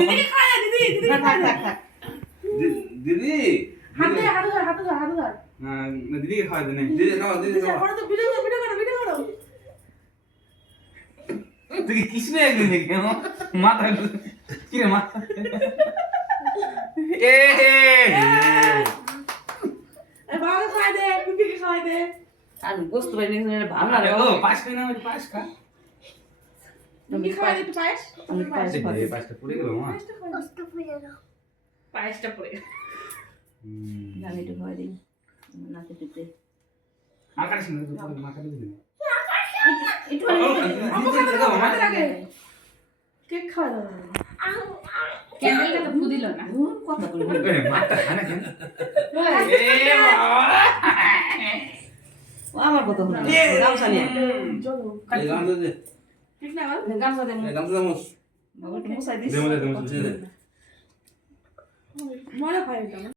দিদিকে খাওয়া দে, দিদি খাওয়া দে। দিদি হাতে ধর। দিদিকে খাওয়া দে নাই। দিদি খাও দিদি খাও করো তো ভিডিও করো। তুই কি কৃষ্ণ একদিন দেখি মাথা কি রে মাথা এ বাবা খাওয়া দে, দিদিকে খাওয়া দে। আমি বুঝতে পারি না ভালো লাগে ও পাঁচ খাই না পাঁচ খা দিদি খাওয়া দে একটু পায়েস। আমি পায়েস খাই। পাঁচটা পুড়ে গেল মা পায়েসটা পড়ে গেল। আমি একটু ভয় দিই নাকে দিতে আকাশ না মা কাটে দিবি একটু হাতে রাখে। কেক খাওয়া দাও। ক্যান্ডেলটা তো ফুদিল না। কথা বলি এ মাথা খানা কেন এ ও আমার কথা হলো গামছা নিয়ে চলো। এই গামছা দে ঠিক না বল? গামছা দে এই গামছা দাও বাবা একটু মুছাই দিস দে দে মজা পাই এটা।